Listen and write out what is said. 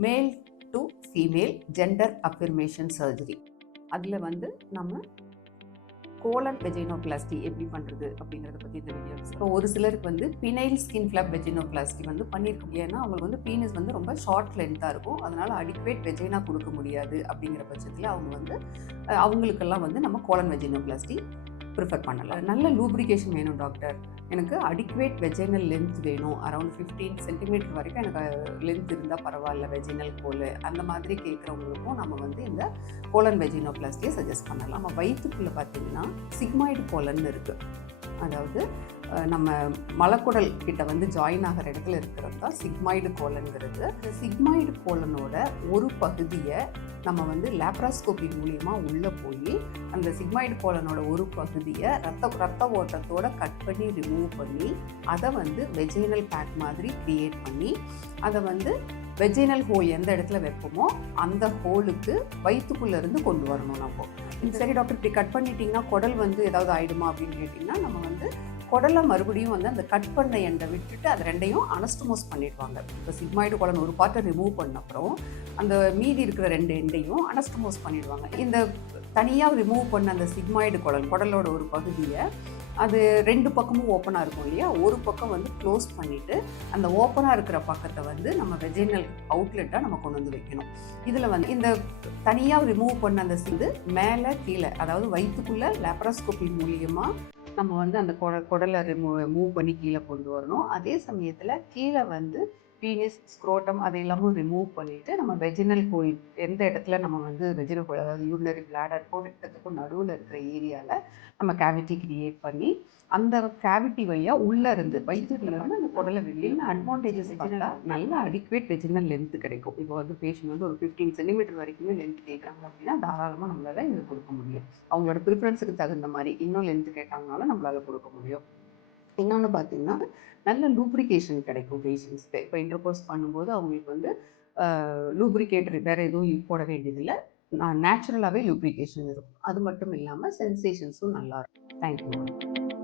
மேல் to female gender affirmation surgery. அதில் வந்து நம்ம கோலன் வெஜினோபிளாஸ்டி எப்படி பண்ணுறது அப்படிங்கிறத பற்றி இந்த வீடியோ. இப்போ ஒரு சிலருக்கு வந்து பினைல் ஸ்கின் ஃப்ளாப் வெஜினோபிளாஸ்டி வந்து பண்ணியிருக்கோம். ஏன்னா அவங்களுக்கு வந்து பீனஸ் வந்து ரொம்ப ஷார்ட் லென்த்தாக இருக்கும். அதனால் அடிக்குவேட் வெஜைனா கொடுக்க முடியாது. அப்படிங்கிற பட்சத்தில் அவங்க வந்து அவங்களுக்கெல்லாம் வந்து நம்ம கோலன் வெஜினோபிளாஸ்டி ப்ரிஃபர் பண்ணலாம். நல்ல லூப்ரிகேஷன் வேணும் டாக்டர், எனக்கு அடிக்குவேட் வெஜைனல் லென்த் வேணும், அரௌண்ட் 15 சென்டிமீட்டர் வரைக்கும் எனக்கு லென்த் இருந்தால் பரவாயில்ல வெஜினல் கோல், அந்த மாதிரி கேட்குறவங்களுக்கும் நம்ம வந்து இந்த கோலன் வெஜினோபிளாஸ்டியை சஜஸ்ட் பண்ணலாம். நம்ம வயிற்றுக்குள்ளே பார்த்தீங்கன்னா சிக்மாய்டு கோலன் இருக்குது. அதாவது நம்ம மலக்குடல் கிட்ட வந்து ஜாயின் ஆகிற இடத்துல இருக்கிறது தான் சிக்மாய்டு கோலன்கிறது. இந்த சிக்மாய்டு கோலனோட ஒரு பகுதியை நம்ம வந்து லேப்ராஸ்கோபி மூலியமாக உள்ளே போய் அந்த சிக்மாய்டு கோலனோட ஒரு பகுதியை ரத்த ஓட்டத்தோட கட் பண்ணி ரிமூவ் பண்ணி அதை வந்து வெஜைனல் பேக் மாதிரி க்ரியேட் பண்ணி அதை வந்து வெஜைனல் ஹோல் எந்த இடத்துல வைப்போமோ அந்த ஹோலுக்கு வயிற்றுக்குள்ளே இருந்து கொண்டு வரணும். நம்ம இந்த சரி டாக்டர் இப்படி கட் பண்ணிட்டீங்கன்னா குடல் வந்து ஏதாவது ஆயிடுமா அப்படின்னு கேட்டிங்கன்னா, நம்ம வந்து குடலை மறுபடியும் வந்து அந்த கட் பண்ண எண்டை விட்டுட்டு அது ரெண்டையும் அனஸ்டமோஸ் பண்ணிடுவாங்க. இப்போ சிக்மாய்டு கோலன் ஒரு பார்ட்டை ரிமூவ் பண்ண அப்புறம் அந்த மீதி இருக்கிற 2 எண்டையும் அனஸ்டமோஸ் பண்ணிடுவாங்க. இந்த தனியாக ரிமூவ் பண்ண அந்த சிக்மாய்டு கோலன் குடலோட ஒரு பகுதியை அது 2 பக்கமும் ஓப்பனாக இருக்கும் இல்லையா, ஒரு பக்கம் வந்து க்ளோஸ் பண்ணிவிட்டு அந்த ஓப்பனாக இருக்கிற பக்கத்தை வந்து நம்ம வெஜைனல் அவுட்லெட்டாக நம்ம கொண்டு வந்து வைக்கணும். இதில் வந்து இந்த தனியாக ரிமூவ் பண்ண அந்த இது மேலே கீழே, அதாவது வயிற்றுக்குள்ளே லேப்ராஸ்கோபி மூலியமாக நம்ம வந்து அந்த குடலை மூவ் பண்ணி கீழே கொண்டு வரணும். அதே சமயத்தில் கீழே வந்து பீனிஸ், ஸ்க்ரோட்டம் அது எல்லாமும் ரிமூவ் பண்ணிவிட்டு நம்ம வெஜினல் ஹோல் எந்த இடத்துல நம்ம வந்து வெஜினல் ஹோல், அதாவது யூரினரி பிளாடர் ரெண்டுத்துக்கும் நடுவில் இருக்கிற ஏரியாவில் நம்ம கேவிட்டி கிரியேட் பண்ணி அந்த கேவிட்டி வழியாக உள்ளே இருந்து வயிற்றுலேருந்து அந்த குடலை வெளியில் அட்வான்டேஜஸ் பார்த்தா நல்ல அடிக்குவேட் வெஜினல் லென்த்து கிடைக்கும். இப்போ வந்து பேஷண்ட் வந்து ஒரு 15 சென்டிமீட்டர் வரைக்குமே லென்த் கேட்குறாங்க அப்படின்னா தாராளமாக நம்மளால் இது கொடுக்க முடியும். அவங்களோட ப்ரிஃபரன்ஸுக்கு தகுந்த மாதிரி இன்னும் லென்த்து கேட்டாங்கனாலும் நம்மளால் கொடுக்க முடியும். இன்னொன்று பார்த்தீங்கன்னா நல்ல லூப்ரிகேஷன் கிடைக்கும் பேஷண்ட்ஸ்க்கு. இப்போ இன்டர்கோர்ஸ் பண்ணும்போது அவங்களுக்கு வந்து லூப்ரிகேட்டர் வேறு எதுவும் போட வேண்டியதில்லை, நேச்சுரலாகவே லூப்ரிகேஷன் இருக்கும். அது மட்டும் இல்லாமல் சென்சேஷன்ஸும் நல்லாயிருக்கும். தேங்க்யூ.